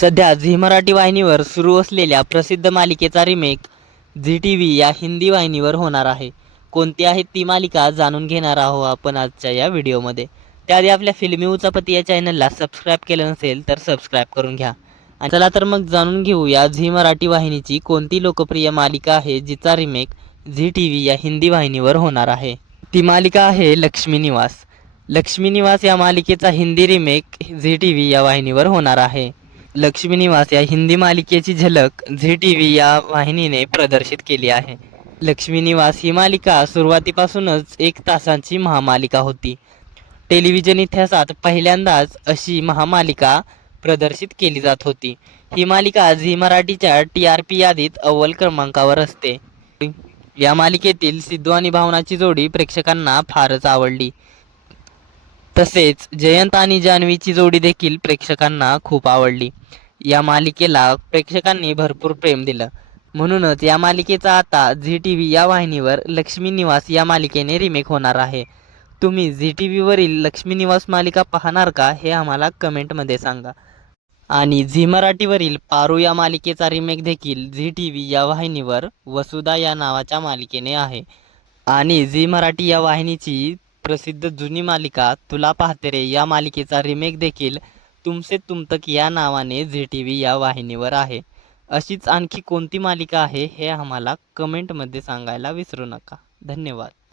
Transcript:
सध्या झी मराठी वाहिनीवर सुरू असलेल्या प्रसिद्ध मालिकेचा रिमेक झी टी व्ही या हिंदी वाहिनीवर होणार आहे. कोणती आहे ती मालिका जाणून घेणार आहोत आपण आजच्या या व्हिडिओमध्ये. त्याआधी आपल्या फिल्मी उचापती या चॅनलला सबस्क्राईब केलं नसेल तर सबस्क्राईब करून घ्या. आणि चला तर मग जाणून घेऊ या झी मराठी वाहिनीची कोणती लोकप्रिय मालिका आहे जिचा रिमेक झी टी व्ही या हिंदी वाहिनीवर होणार आहे. ती मालिका आहे लक्ष्मी निवास. लक्ष्मी निवास या मालिकेचा Hindi remake Zee T V या वाहिनीवर होणार आहे. लक्ष्मी निवास या हिंदी मालिकेची झलक झी टी व्ही या वाहिनीने प्रदर्शित केली आहे. लक्ष्मी निवास ही मालिका सुरुवातीपासूनच एक तासांची महामालिका होती. टेलिव्हिजन इतिहासात पहिल्यांदाच अशी महामालिका प्रदर्शित केली जात होती. ही मालिका झी मराठीच्या टी आर पी यादीत अव्वल क्रमांकावर असते. या मालिकेतील सिद्धू आणि भावनाची जोडी प्रेक्षकांना फारच आवडली. तसेच जयंत आणि जान्हवीची जोडी देखील प्रेक्षकांना खूप आवडली. या मालिकेला प्रेक्षकांनी भरपूर प्रेम दिलं. म्हणूनच या मालिकेचा आता झी टी व्ही या वाहिनीवर लक्ष्मी निवास या मालिकेने रिमेक होणार आहे. तुम्ही झी टी व्हीवरील लक्ष्मी निवास मालिका पाहणार का हे आम्हाला कमेंटमध्ये सांगा. आणि झी मराठीवरील पारू या मालिकेचा रिमेक देखील झी टी व्ही या वाहिनीवर वसुधा या नावाच्या मालिकेने आहे. आणि झी मराठी या वाहिनीची प्रसिद्ध जुनी मालिका तुला पाहते रे. या मालिकेचा रिमेक देखील तुमसे तुमतक या नावाने झी टी व्ही या वाहिनीवर आहे. अशीच आणखी कोणती मालिका आहे हे आम्हाला कमेंटमध्ये सांगायला विसरू नका. धन्यवाद.